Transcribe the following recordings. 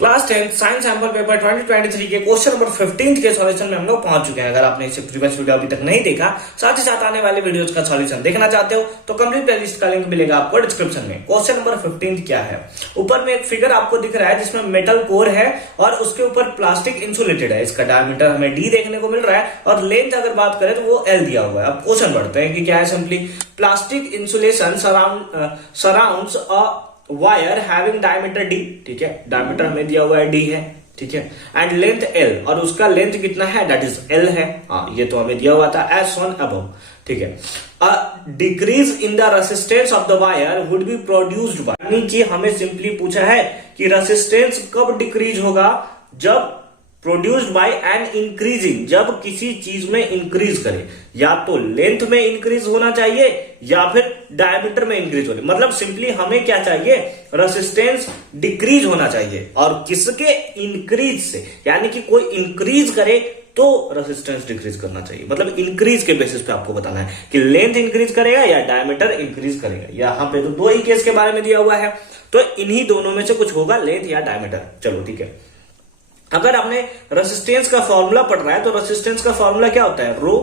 Class 10 science sample paper 2023 के question number 15 के solution में हम लोग पहुंच चुके हैं। अगर आपने इसे प्रीवियस वीडियो अभी तक नहीं देखा, साथ ही साथ आने वाले वीडियोस का सॉल्यूशन देखना चाहते हो तो कंप्लीट प्लेलिस्ट का लिंक मिलेगा आपको डिस्क्रिप्शन में। क्वेश्चन नंबर 15 क्या है, ऊपर में एक फिगर आपको दिख रहा है जिसमें मेटल कोर है और उसके ऊपर प्लास्टिक इंसुलेटेड है। इसका डायमीटर हमें डी देखने को मिल रहा है और लेंथ अगर बात करें तो वो एल दिया हुआ है। अब क्वेश्चन बढ़ते हैं कि क्या है। Simply plastic insulation surrounds a wire having diameter D, ठीक है, डायमीटर हमें दिया हुआ है डी है, ठीक है, एंड लेंथ एल, और उसका लेंथ कितना है, दैट इज एल है। ये तो हमें दिया हुआ था एज शोन अबव, ठीक है। A decrease in the resistance of the wire would be produced by, नीचे हमें सिंपली पूछा है कि रेसिस्टेंस कब डिक्रीज होगा, जब प्रोड्यूस्ड बाय एन इंक्रीजिंग, जब किसी चीज में इंक्रीज करे, या तो लेंथ में इंक्रीज होना चाहिए या फिर डायमीटर में इंक्रीज होने, मतलब सिंपली हमें क्या चाहिए, रेसिस्टेंस डिक्रीज होना चाहिए। और किसके इंक्रीज से, यानी कि कोई इंक्रीज करे तो रेसिस्टेंस डिक्रीज करना चाहिए। मतलब इंक्रीज के बेसिस पे आपको बताना है कि लेंथ इंक्रीज करेगा या डायमीटर इंक्रीज करेगा। यहां पे तो दो ही केस के बारे में दिया हुआ है, तो इन्हीं दोनों में से कुछ होगा, लेंथ या डायमीटर। चलो ठीक है। अगर आपने रेसिस्टेंस का फॉर्मूला पढ़ रहा है तो रेसिस्टेंस का फॉर्मूला क्या होता है, रो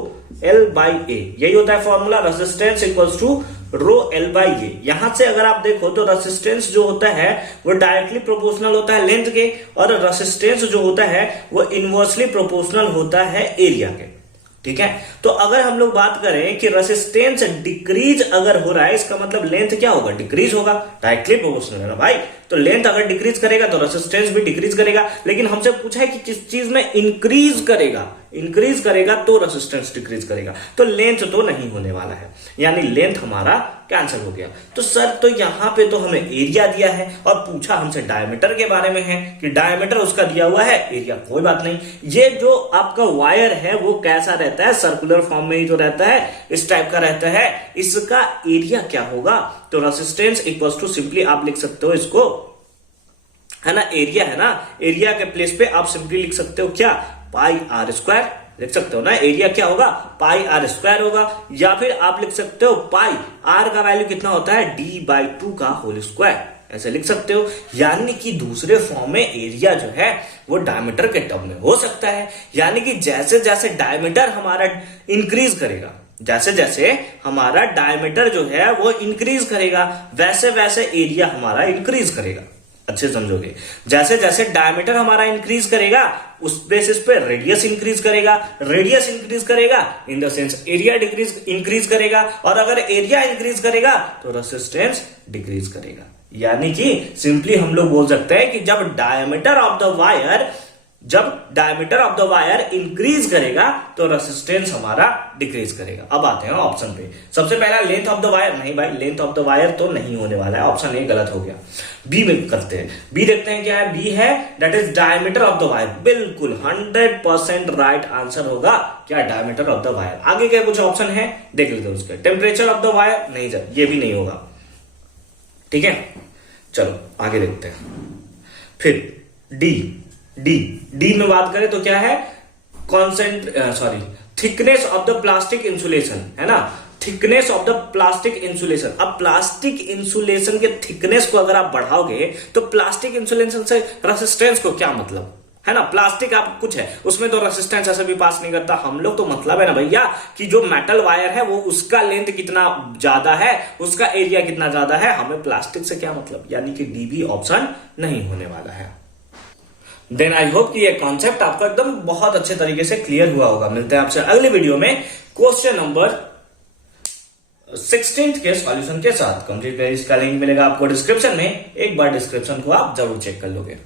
एल बाई ए, यही होता है formula, resistance equals to rho L by A. यहां से अगर आप देखो तो रेसिस्टेंस जो होता है वो डायरेक्टली प्रोपोर्शनल होता है लेंथ के, और रेसिस्टेंस जो होता है वो इनवर्सली प्रोपोर्शनल होता है एरिया के, ठीक है। तो अगर हम लोग बात करें कि रेसिस्टेंस डिक्रीज अगर हो रहा है, इसका मतलब लेंथ क्या होगा, डिक्रीज होगा, डायरेक्टली प्रोपोर्शनल है ना भाई। तो लेंथ अगर डिक्रीज करेगा तो रेसिस्टेंस भी डिक्रीज करेगा। लेकिन हमसे पूछा है कि किस चीज में इंक्रीज करेगा तो रेसिस्टेंस डिक्रीज करेगा, तो लेंथ तो नहीं होने वाला है, यानी लेंथ हमारा कैंसिल हो गया। तो सर तो यहां पे तो हमें एरिया दिया है और पूछा हमसे डायमीटर के बारे में है कि डायमीटर उसका दिया हुआ है, एरिया कोई बात नहीं। ये जो आपका वायर है वो कैसा रहता है, सर्कुलर फॉर्म में ही तो रहता है, इस टाइप का रहता है। इसका एरिया क्या होगा, तो रेसिस्टेंस इक्वल्स टू, सिंपली आप लिख सकते हो इसको, है ना, एरिया है ना, एरिया के प्लेस पे आप सिंपली लिख सकते हो क्या, पाई आर स्क्वायर लिख सकते हो ना। एरिया क्या होगा, पाई आर स्क्वायर होगा, या फिर आप लिख सकते हो पाई आर का वैल्यू कितना होता है, डी बाई 2 का होल स्क्वायर, ऐसे लिख सकते हो। यानी कि दूसरे फॉर्म में एरिया जो है वो डायमीटर के टर्म में हो सकता है। यानी कि जैसे जैसे डायमीटर हमारा इंक्रीज करेगा, जैसे जैसे हमारा डायमीटर जो है वो इंक्रीज करेगा, वैसे वैसे एरिया हमारा इंक्रीज करेगा। अच्छे समझोगे, जैसे जैसे डायमीटर हमारा इंक्रीज करेगा उस बेसिस पे रेडियस इंक्रीज करेगा, रेडियस इंक्रीज करेगा in the sense area increase करेगा, और अगर एरिया इंक्रीज करेगा तो रेसिस्टेंस डिक्रीज करेगा। यानी कि सिंपली हम लोग बोल सकते हैं कि जब diameter of the wire increase करेगा तो रेसिस्टेंस हमारा डिक्रीज करेगा। अब आते हैं ऑप्शन पे। सबसे पहला लेंथ ऑफ द वायर, नहीं भाई लेंथ ऑफ द वायर तो नहीं होने वाला है, ऑप्शन ए गलत हो गया। बी में करते हैं, बी देखते हैं क्या है, बी है that is diameter of the wire, बिल्कुल 100% राइट आंसर होगा क्या, डायमीटर ऑफ द वायर। आगे क्या कुछ ऑप्शन है देख लेते हैं उसके, टेम्परेचर ऑफ द वायर, नहीं सर ये भी नहीं होगा, ठीक है। चलो आगे देखते हैं। फिर डी में बात करें तो क्या है, thickness of the plastic insulation, है ना, thickness of the plastic insulation. अब प्लास्टिक इंसुलेशन के थिकनेस को अगर आप बढ़ाओगे तो प्लास्टिक इंसुलेशन से रेसिस्टेंस को क्या मतलब, है ना, प्लास्टिक आप कुछ है उसमें तो रेसिस्टेंस ऐसे भी पास नहीं करता। हम लोग तो मतलब है ना भैया कि जो मेटल वायर है वो उसका लेंथ कितना ज्यादा है, उसका एरिया कितना ज्यादा है, हमें प्लास्टिक से क्या मतलब, यानी कि डी भी ऑप्शन नहीं होने वाला है। देन आई होप कि ये कॉन्सेप्ट आपको एकदम बहुत अच्छे तरीके से क्लियर हुआ होगा। मिलते हैं आपसे अगली वीडियो में क्वेश्चन नंबर 16 के सॉल्यूशन के साथ। कंप्लीट प्लेलिस्ट का लिंक मिलेगा आपको डिस्क्रिप्शन में, एक बार डिस्क्रिप्शन को आप जरूर चेक कर लोगे।